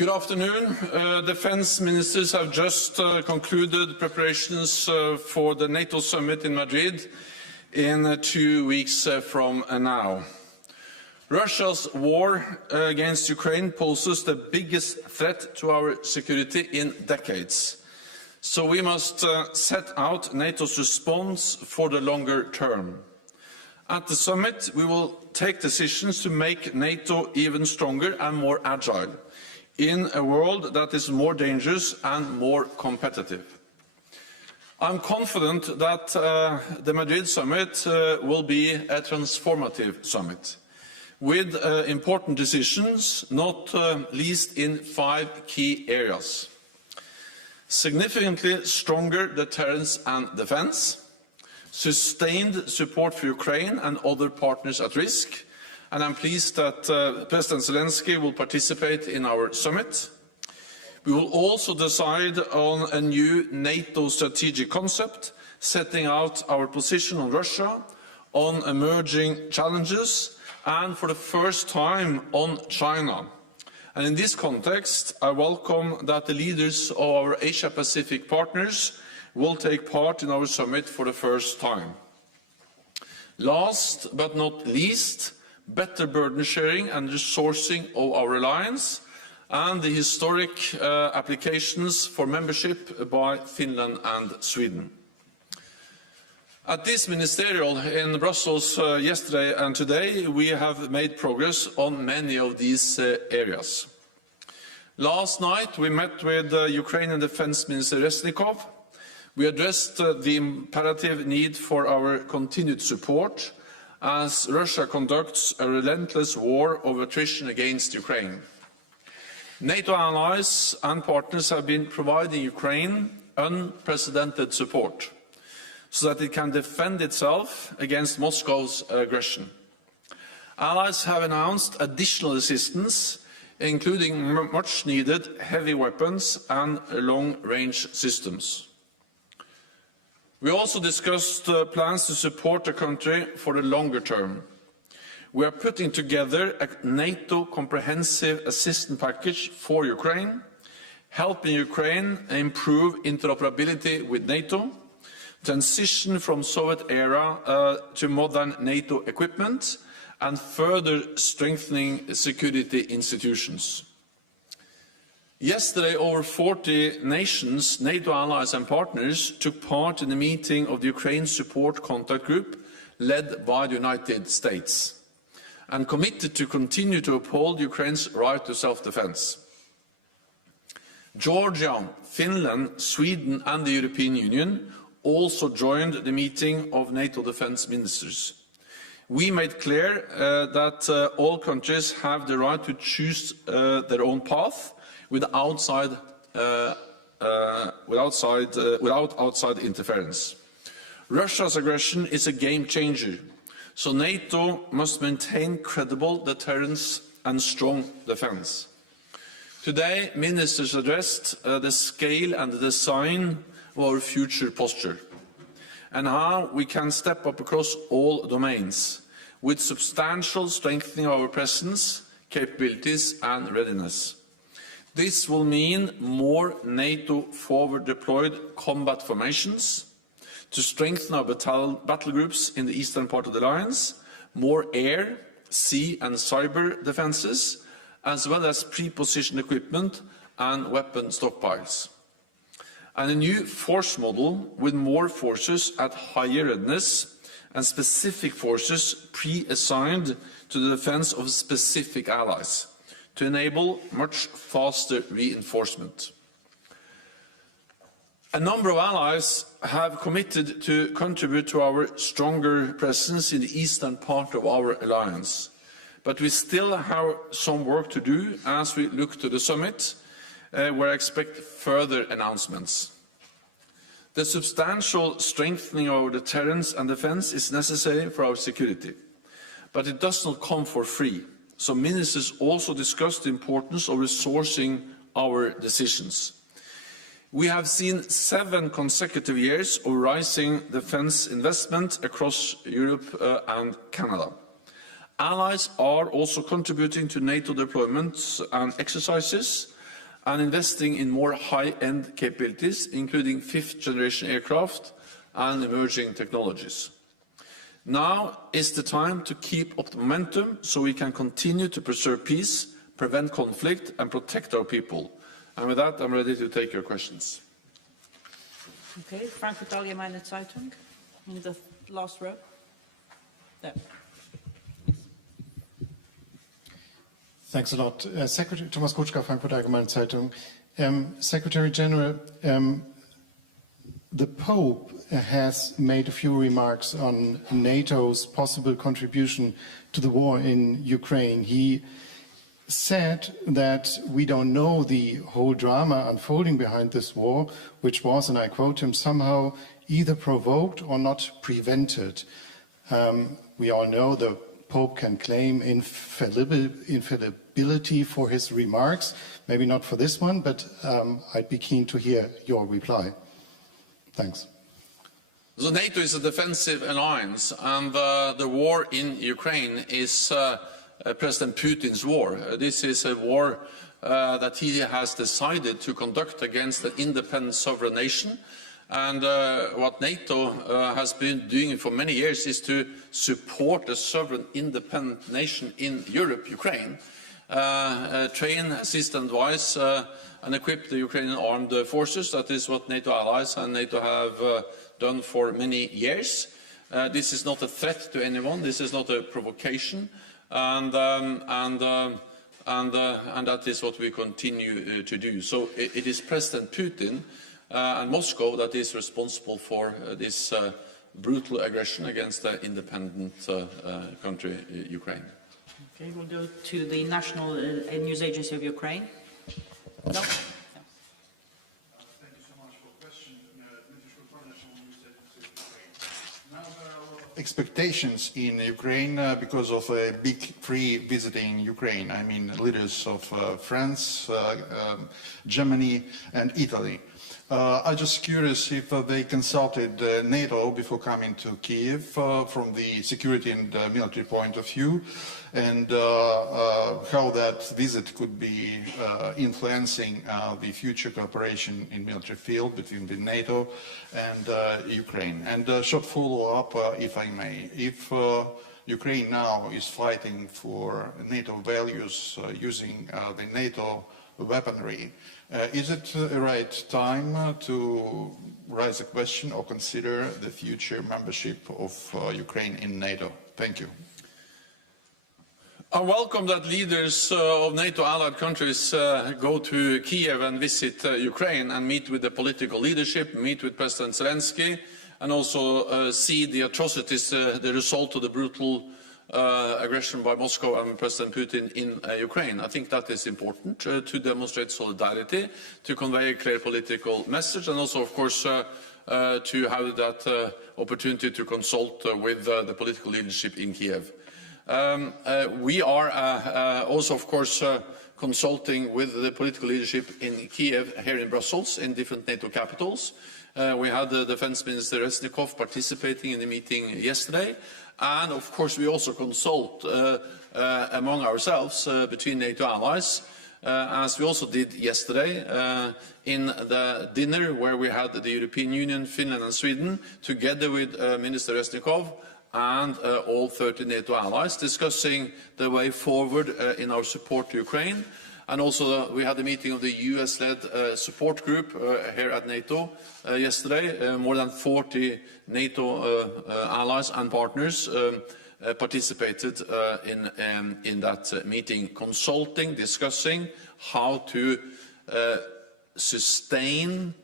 Good afternoon. Defence ministers have just concluded preparations for the NATO summit in Madrid in 2 weeks from now. Russia's war against Ukraine poses the biggest threat to our security in decades. So we must set out NATO's response for the longer term. At the summit, we will take decisions to make NATO even stronger and more agile in a world that is more dangerous and more competitive. I'm confident that the Madrid summit will be a transformative summit with important decisions, not least in 5 key areas. Significantly stronger deterrence and defence, sustained support for Ukraine and other partners at risk, and I'm pleased that President Zelensky will participate in our summit. We will also decide on a new NATO strategic concept, setting out our position on Russia, on emerging challenges, and for the first time on China. And in this context, I welcome that the leaders of our Asia-Pacific partners will take part in our summit for the first time. Last but not least, better burden sharing and resourcing of our alliance, and the historic applications for membership by Finland and Sweden. At this ministerial in Brussels yesterday and today, we have made progress on many of these areas. Last night, we met with Ukrainian Defence Minister Resnikov. We addressed the imperative need for our continued support as Russia conducts a relentless war of attrition against Ukraine. NATO allies and partners have been providing Ukraine unprecedented support so that it can defend itself against Moscow's aggression. Allies have announced additional assistance, including much-needed heavy weapons and long-range systems. We also discussed plans to support the country for the longer term. We are putting together a NATO comprehensive assistance package for Ukraine, helping Ukraine improve interoperability with NATO, transition from Soviet era to modern NATO equipment, and further strengthening security institutions. Yesterday, over 40 nations, NATO allies and partners took part in the meeting of the Ukraine Support Contact Group led by the United States and committed to continue to uphold Ukraine's right to self-defense. Georgia, Finland, Sweden and the European Union also joined the meeting of NATO defence ministers. We made clear that all countries have the right to choose their own path without outside interference. Russia's aggression is a game changer, so NATO must maintain credible deterrence and strong defence. Today, ministers addressed the scale and the design of our future posture and how we can step up across all domains with substantial strengthening of our presence, capabilities and readiness. This will mean more NATO forward-deployed combat formations to strengthen our battle groups in the eastern part of the alliance, more air, sea and cyber defences, as well as pre-positioned equipment and weapon stockpiles. And a new force model with more forces at higher readiness and specific forces pre-assigned to the defence of specific allies, to enable much faster reinforcement. A number of allies have committed to contribute to our stronger presence in the eastern part of our alliance, but we still have some work to do as we look to the summit, where I expect further announcements. The substantial strengthening of our deterrence and defence is necessary for our security, but it does not come for free. So ministers also discussed the importance of resourcing our decisions. We have seen 7 consecutive years of rising defence investment across Europe and Canada. Allies are also contributing to NATO deployments and exercises, and investing in more high-end capabilities, including fifth-generation aircraft and emerging technologies. Now is the time to keep up the momentum so we can continue to preserve peace, prevent conflict and protect our people. And with that, I'm ready to take your questions. Okay, Frankfurt Allgemeine Zeitung, in the last row. There. Thanks a lot. Secretary Thomas Kutschka, Frankfurt Allgemeine Zeitung. Secretary General, the Pope has made a few remarks on NATO's possible contribution to the war in Ukraine. He said that we don't know the whole drama unfolding behind this war, which was, and I quote him, somehow either provoked or not prevented. We all know the Pope can claim infallibility for his remarks, maybe not for this one, but I'd be keen to hear your reply. Thanks. So NATO is a defensive alliance, and the war in Ukraine is President Putin's war. This is a war that he has decided to conduct against an independent sovereign nation. And what NATO has been doing for many years is to support a sovereign independent nation in Europe, Ukraine, train, assist and advise and equip the Ukrainian armed forces. That is what NATO allies and NATO have done for many years. This is not a threat to anyone. This is not a provocation. And that is what we continue to do. So it is President Putin and Moscow that is responsible for this brutal aggression against the independent country, Ukraine. Okay, we'll go to the National News Agency of Ukraine. No? Thank you so much for the question. Now there are a lot of expectations in Ukraine because of a big three visiting Ukraine. I mean, leaders of France, Germany and Italy. I'm just curious if they consulted NATO before coming to Kiev from the security and military point of view, and how that visit could be influencing the future cooperation in military field between the NATO and Ukraine. And a short follow-up, if I may. If Ukraine now is fighting for NATO values using the NATO weaponry, is it the right time to raise a question or consider the future membership of Ukraine in NATO? Thank you. I welcome that leaders of NATO allied countries go to Kiev and visit Ukraine and meet with the political leadership, meet with President Zelensky, and also see the atrocities, the result of the brutal aggression by Moscow and President Putin in Ukraine. I think that is important to demonstrate solidarity, to convey a clear political message, and also, of course, to have that opportunity to consult with the political leadership in Kiev. We are also, of course, consulting with the political leadership in Kiev, here in Brussels, in different NATO capitals. We had the Defense Minister Reznikov participating in the meeting yesterday. And, of course, we also consult among ourselves between NATO allies, as we also did yesterday in the dinner where we had the European Union, Finland and Sweden, together with Minister Reznikov and all 30 NATO allies, discussing the way forward in our support to Ukraine. And also we had a meeting of the US-led support group here at NATO yesterday. More than 40 NATO allies and partners participated in that meeting, consulting, discussing how to sustain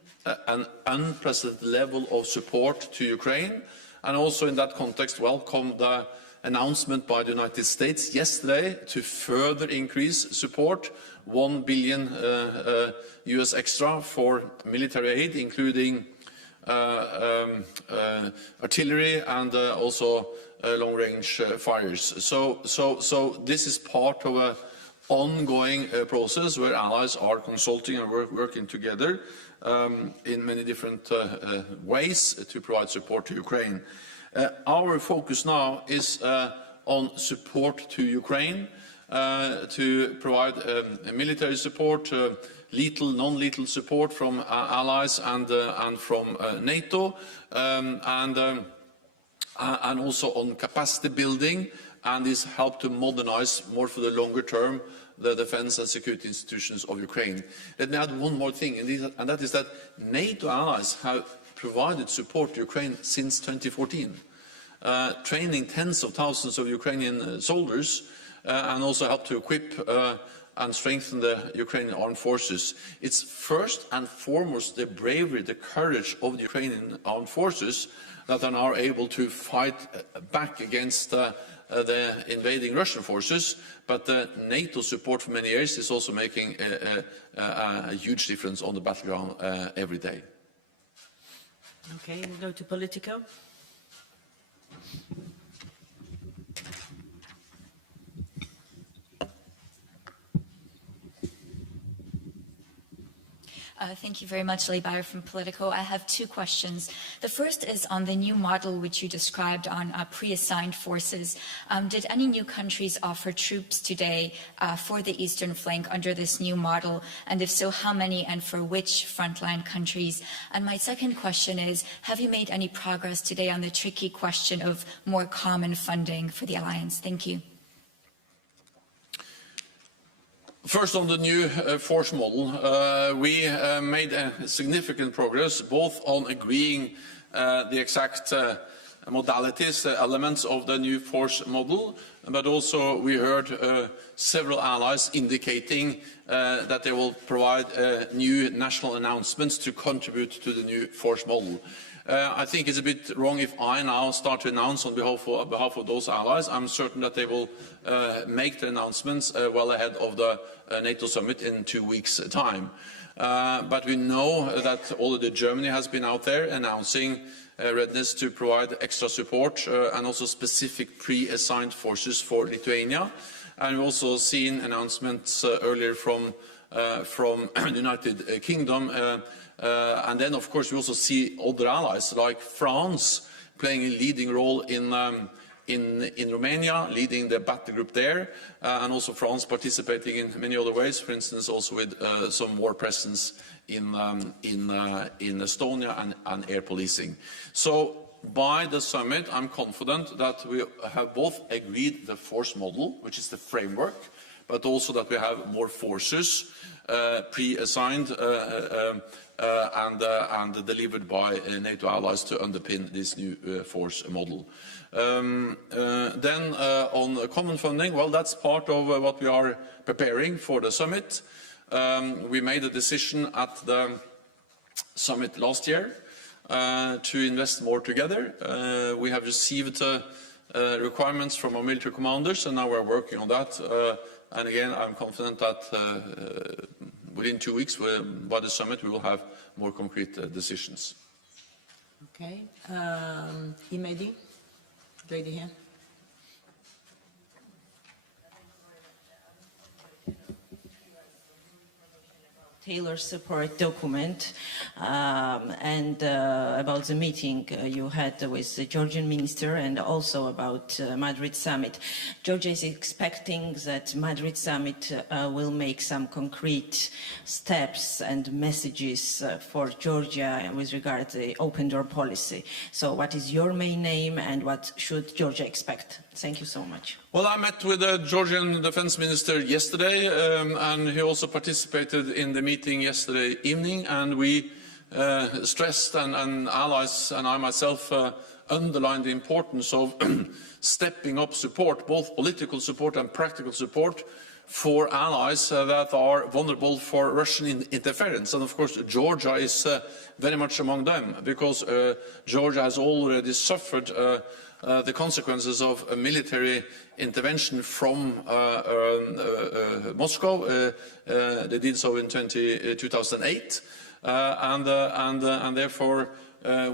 an unprecedented level of support to Ukraine, and also in that context welcome the announcement by the United States yesterday to further increase support, $1 billion US extra for military aid, including artillery and also long-range fires. So this is part of an ongoing process where allies are consulting and working together in many different ways to provide support to Ukraine. Our focus now is on support to Ukraine, to provide military support, lethal, non-lethal support from allies and from NATO, and also on capacity building, and this help to modernize more for the longer term the defense and security institutions of Ukraine. Let me add one more thing, and that is that NATO allies have provided support to Ukraine since 2014, training tens of thousands of Ukrainian soldiers, and also help to equip and strengthen the Ukrainian armed forces. It's first and foremost the bravery, the courage of the Ukrainian armed forces that are now able to fight back against the invading Russian forces, but the NATO support for many years is also making a huge difference on the battleground every day. Okay, we'll go to Politico. Thank you very much, Leigh Beyer from Politico. I have two questions. The first is on the new model which you described on pre-assigned forces. Did any new countries offer troops today for the eastern flank under this new model? And if so, how many and for which frontline countries? And my second question is, have you made any progress today on the tricky question of more common funding for the alliance? Thank you. First, on the new force model, we made significant progress, both on agreeing the exact modalities, elements of the new force model, but also we heard several allies indicating that they will provide new national announcements to contribute to the new force model. I think it's a bit wrong if I now start to announce on behalf of those allies. I'm certain that they will make the announcements well ahead of the NATO summit in 2 weeks' time. But we know that already Germany has been out there announcing readiness to provide extra support and also specific pre-assigned forces for Lithuania. And we've also seen announcements earlier from the United Kingdom. And then, of course, we also see other allies like France playing a leading role in Romania, leading the battle group there, and also France participating in many other ways, for instance, also with some more presence in Estonia and air policing. So by the summit, I'm confident that we have both agreed the force model, which is the framework, but also that we have more forces pre-assigned and delivered by NATO allies to underpin this new force model. Then on common funding, well, that's part of what we are preparing for the summit. We made a decision at the summit last year to invest more together. We have received requirements from our military commanders, and now we're working on that. And again, I'm confident that within 2 weeks, by the summit, we will have more concrete decisions. Okay. Imedi, lady here. Taylor support document and about the meeting you had with the Georgian minister and also about Madrid summit. Georgia is expecting that Madrid summit will make some concrete steps and messages for Georgia with regard to the open door policy. So what is your main aim and what should Georgia expect? Thank you so much. Well, I met with the Georgian defense minister yesterday, and he also participated in the meeting yesterday evening, and we stressed, and allies and I myself underlined the importance of stepping up support, both political support and practical support, for allies that are vulnerable for Russian interference. And of course, Georgia is very much among them, because Georgia has already suffered the consequences of a military intervention from Moscow. They did so in 2008, and therefore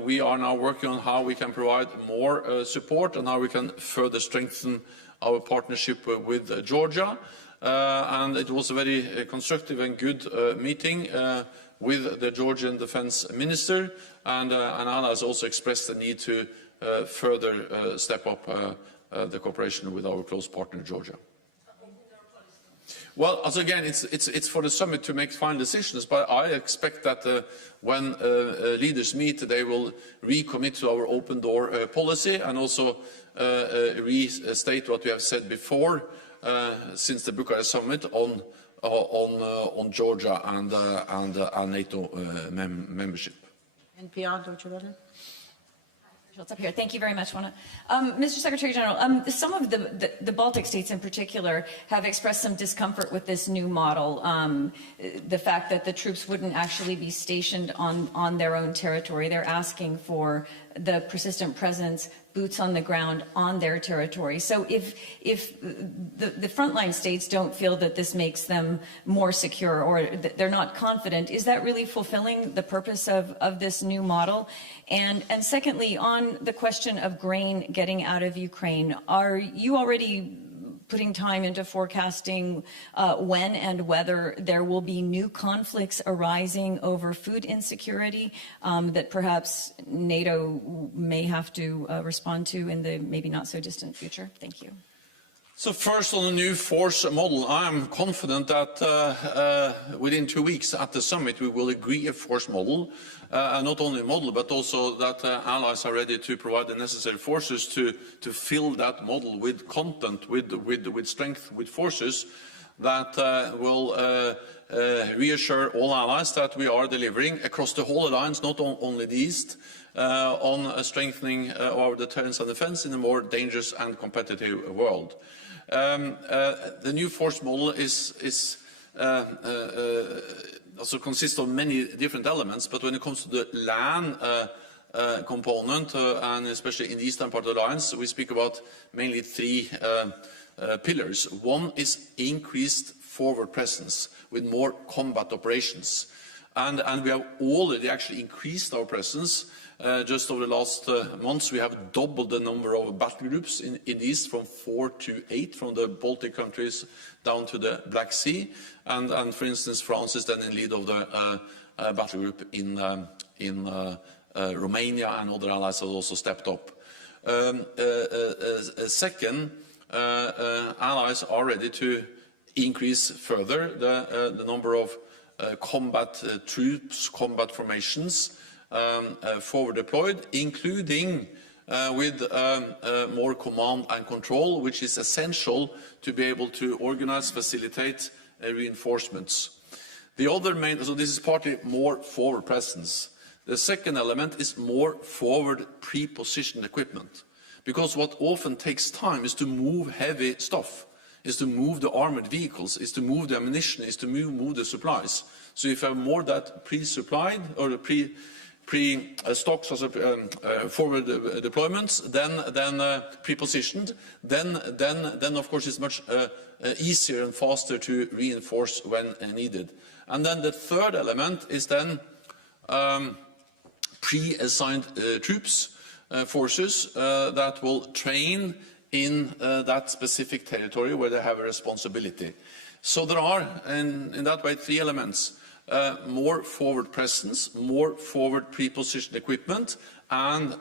we are now working on how we can provide more support and how we can further strengthen our partnership with Georgia. And it was a very constructive and good meeting with the Georgian defense minister, and Anna has also expressed the need to further step up the cooperation with our close partner, Georgia. Well, as again, it's for the summit to make final decisions, but I expect that when leaders meet, they will recommit to our open door policy and also restate what we have said before since the Bucharest summit on Georgia and NATO membership. NPR, Deutsche Welle. It's up here. Thank you very much, Mona. Mr. Secretary General, some of the Baltic states in particular have expressed some discomfort with this new model, the fact that the troops wouldn't actually be stationed on their own territory. They're asking for the persistent presence, boots on the ground on their territory. So if the frontline states don't feel that this makes them more secure or they're not confident, is that really fulfilling the purpose of this new model? And secondly, on the question of grain getting out of Ukraine, are you already putting time into forecasting when and whether there will be new conflicts arising over food insecurity that perhaps NATO may have to respond to in the maybe not so distant future? Thank you. So first, on the new force model, I am confident that within 2 weeks at the summit we will agree a force model, and not only a model but also that allies are ready to provide the necessary forces to fill that model with content, with strength, with forces that will reassure all allies that we are delivering across the whole alliance, not only the East, on strengthening our deterrence and defence in a more dangerous and competitive world. The new force model also consists of many different elements, but when it comes to the land component, and especially in the eastern part of the alliance, we speak about mainly 3 pillars. One is increased forward presence with more combat operations. And we have already actually increased our presence. Just over the last months, we have doubled the number of battle groups in the East from 4 to 8, from the Baltic countries down to the Black Sea. And for instance, France is then in lead of the battle group in Romania, and other allies have also stepped up. Second, allies are ready to increase further the number of combat troops, combat formations forward deployed, including with more command and control, which is essential to be able to organize, facilitate reinforcements. The other main, so this is partly more forward presence. The second element is more forward pre-positioned equipment, because what often takes time is to move heavy stuff, is to move the armored vehicles, is to move the ammunition, is to move the supplies. So if you have more that pre-supplied or the pre-stocks, also forward deployments, then pre-positioned, then of course it's much easier and faster to reinforce when needed. And then the third element is then pre-assigned troops, forces that will train in that specific territory where they have a responsibility. So there are, in that way, 3 elements. More forward presence, more forward pre-positioned equipment, and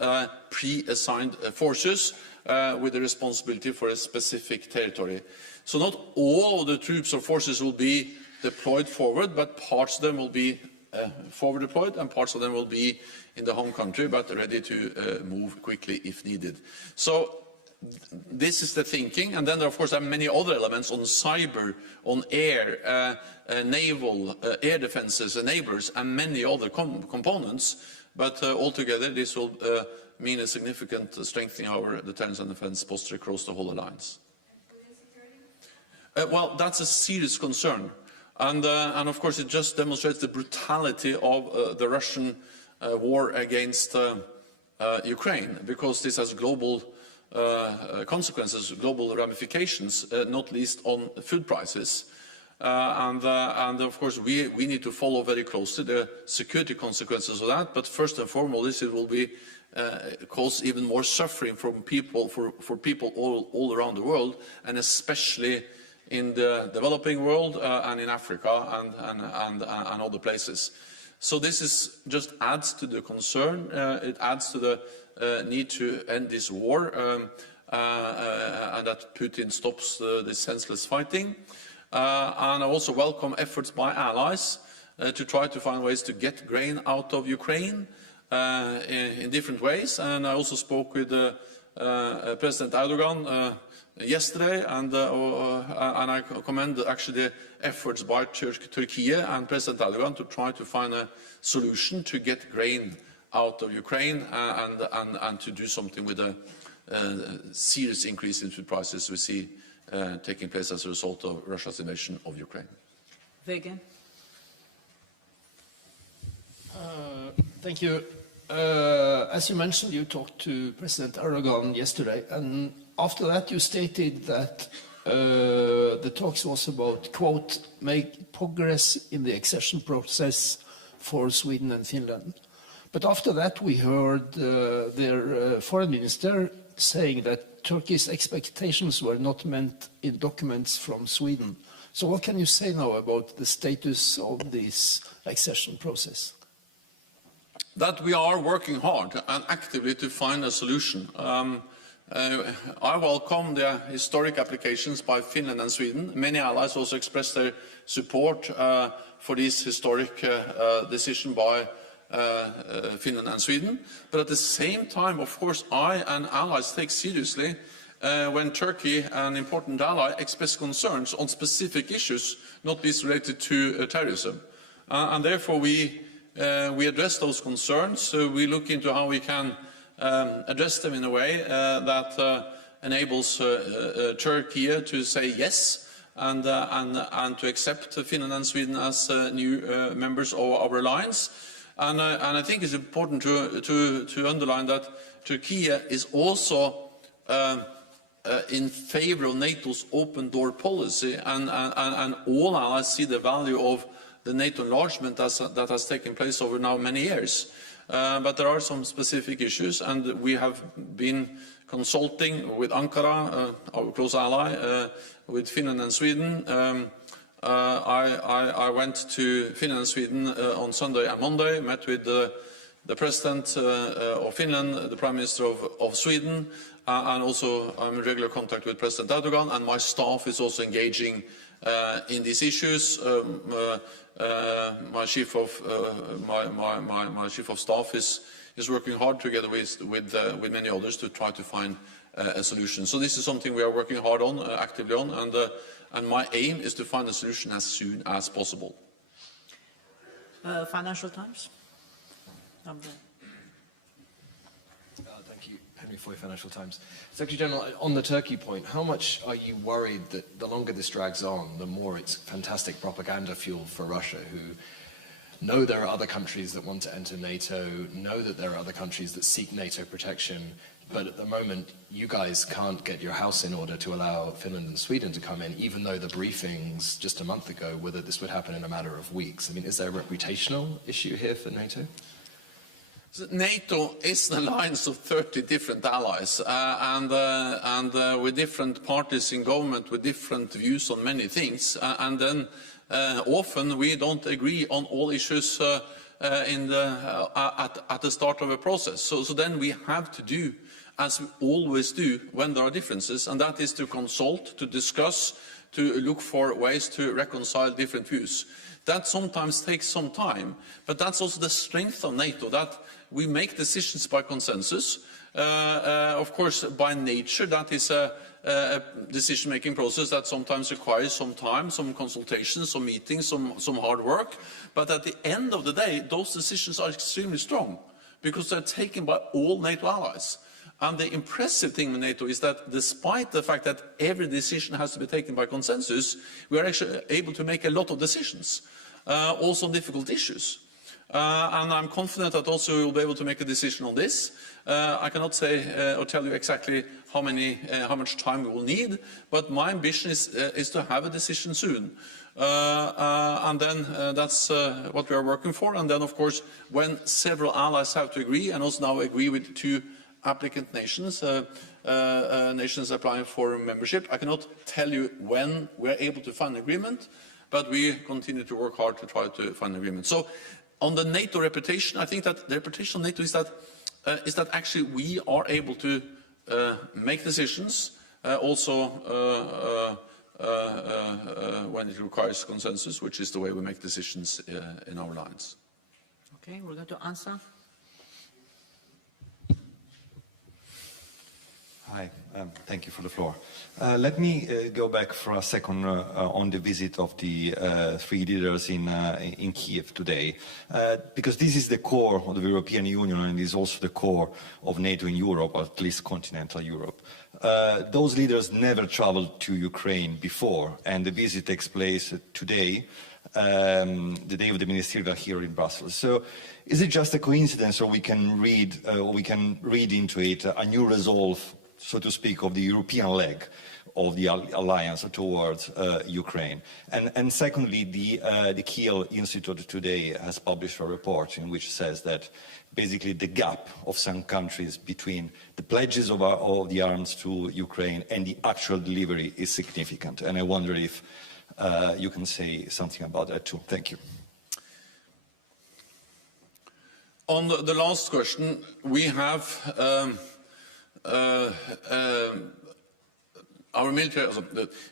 pre-assigned forces with the responsibility for a specific territory. So not all of the troops or forces will be deployed forward, but parts of them will be forward deployed and parts of them will be in the home country, but ready to move quickly if needed. So this is the thinking, and then there, of course, are many other elements on cyber, on air, naval, air defences, enablers, and many other components. But altogether, this will mean a significant strengthening of our deterrence and defence posture across the whole alliance. Well, that's a serious concern, and of course, it just demonstrates the brutality of the Russian war against Ukraine, because this has global consequences, global ramifications, not least on food prices. And of course, we need to follow very closely the security consequences of that. But first and foremost, it will be cause even more suffering from people, for people all around the world, and especially in the developing world and in Africa and other places. So this is just adds to the concern. It adds to the need to end this war and that Putin stops this senseless fighting. And I also welcome efforts by allies to try to find ways to get grain out of Ukraine in different ways. And I also spoke with President Erdogan yesterday, and I commend actually the efforts by Turkey and President Erdogan to try to find a solution to get grain out of Ukraine and to do something with the serious increase in food prices we see taking place as a result of Russia's invasion of Ukraine. Vegan. Thank you. As you mentioned, you talked to President Erdogan yesterday, and after that you stated that the talks was about, quote, make progress in the accession process for Sweden and Finland. But after that we heard their foreign minister saying that Turkey's expectations were not meant in documents from Sweden. So what can you say now about the status of this accession process? That we are working hard and actively to find a solution. I welcome the historic applications by Finland and Sweden. Many allies also expressed their support for this historic decision by Finland and Sweden. But at the same time, of course, I and allies take seriously when Turkey, an important ally, express concerns on specific issues, not least related to terrorism. And therefore we address those concerns. We look into how we can address them in a way that enables Turkey to say yes and to accept Finland and Sweden as new members of our alliance. And I think it's important to underline that Turkey is also in favor of NATO's open door policy, and all allies see the value of the NATO enlargement that has taken place over now many years. But there are some specific issues, and we have been consulting with Ankara, our close ally, with Finland and Sweden. I went to Finland and Sweden on Sunday and Monday, met with the President of Finland, the Prime Minister of Sweden, and also I'm in regular contact with President Erdogan, and my staff is also engaging in these issues. My chief of staff is working hard together with many others to try to find a solution. So this is something we are working hard on, actively on, and my aim is to find a solution as soon as possible. Financial Times. Thank you, Henry Foy, Financial Times. Secretary General, on the Turkey point, how much are you worried that the longer this drags on, the more it's fantastic propaganda fuel for Russia, who know there are other countries that want to enter NATO, know that there are other countries that seek NATO protection, but at the moment you guys can't get your house in order to allow Finland and Sweden to come in, even though the briefings just a month ago were that this would happen in a matter of weeks. I mean, is there a reputational issue here for NATO? So NATO is an alliance of 30 different allies, and with different parties in government with different views on many things, and then often we don't agree on all issues at the start of a process. So then we have to do as we always do when there are differences, and that is to consult, to discuss, to look for ways to reconcile different views. That sometimes takes some time, but that's also the strength of NATO, that we make decisions by consensus. Of course, by nature, that is a decision-making process that sometimes requires some time, some consultations, some meetings, some hard work. But at the end of the day, those decisions are extremely strong because they're taken by all NATO allies. And the impressive thing with NATO is that despite the fact that every decision has to be taken by consensus, we are actually able to make a lot of decisions, also on difficult issues. And I'm confident that also we will be able to make a decision on this. I cannot say or tell you exactly how much time we will need, but my ambition is to have a decision soon. And then that's what we are working for. And then, of course, when several allies have to agree, and also now agree with 2 applicant nations, nations applying for membership, I cannot tell you when we're able to find an agreement, but we continue to work hard to try to find an agreement. So, on the NATO reputation, I think that the reputation of NATO is that actually we are able to make decisions, also when it requires consensus, which is the way we make decisions in our lines. Okay, we're going to answer. Hi, thank you for the floor. Let me go back for a second on the visit of the three leaders in Kiev today, because this is the core of the European Union and is also the core of NATO in Europe, or at least continental Europe. Those leaders never traveled to Ukraine before, and the visit takes place today, the day of the ministerial here in Brussels. So is it just a coincidence, or we can read into it a new resolve, so to speak, of the European leg of the alliance towards Ukraine? And secondly, the Kiel Institute today has published a report in which says that basically the gap of some countries between the pledges of the arms to Ukraine and the actual delivery is significant. And I wonder if you can say something about that too. Thank you. On the last question, we have our military,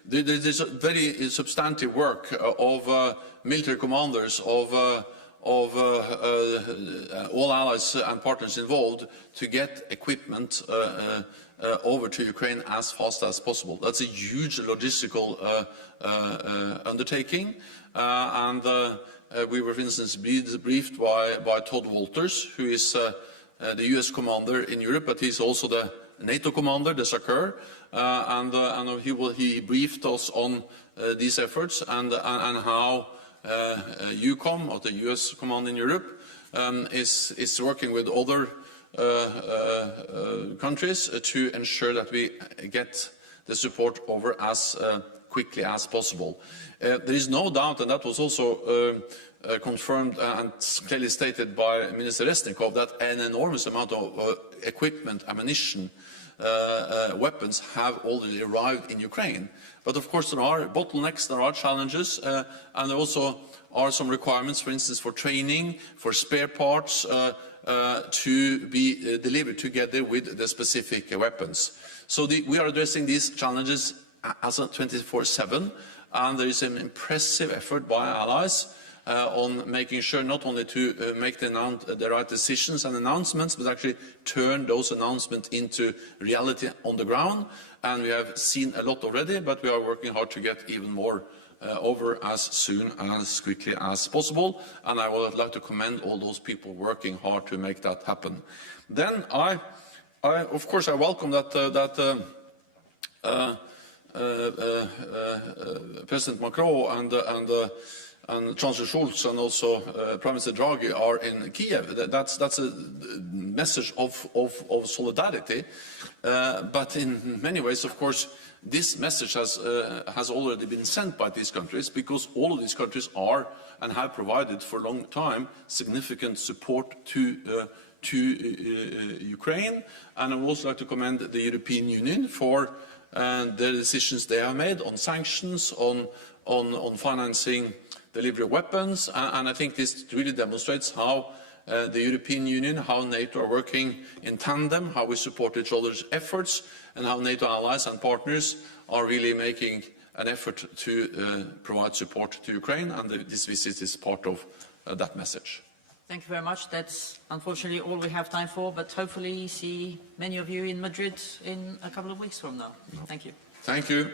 there's a very substantive work of military commanders of all allies and partners involved to get equipment over to Ukraine as fast as possible. That's a huge logistical undertaking, and we were, for instance, briefed by Todd Walters, who is the US commander in Europe, but he's also the NATO commander, the SACEUR, and he briefed us on these efforts and how EUCOM, or the US command in Europe, is working with other countries to ensure that we get the support over as quickly as possible. There is no doubt, and that was also confirmed and clearly stated by Minister Resnikov, that an enormous amount of equipment, ammunition, weapons have already arrived in Ukraine. But of course there are bottlenecks, there are challenges, and there also are some requirements, for instance, for training, for spare parts to be delivered together with the specific weapons. So we are addressing these challenges as a 24/7, and there is an impressive effort by allies on making sure not only to make the right decisions and announcements, but actually turn those announcements into reality on the ground. And we have seen a lot already, but we are working hard to get even more over as soon as quickly as possible. And I would like to commend all those people working hard to make that happen. Then of course, I welcome that President Macron and Chancellor Scholz and also Prime Minister Draghi are in Kiev. That's a message of solidarity. But in many ways, of course, this message has already been sent by these countries, because all of these countries are and have provided for a long time significant support to Ukraine. And I would also like to commend the European Union for the decisions they have made on sanctions, on financing delivery of weapons, and I think this really demonstrates how the European Union, how NATO are working in tandem, how we support each other's efforts, and how NATO allies and partners are really making an effort to provide support to Ukraine, and this visit is part of that message. Thank you very much. That's unfortunately all we have time for, but hopefully see many of you in Madrid in a couple of weeks from now. Thank you. Thank you.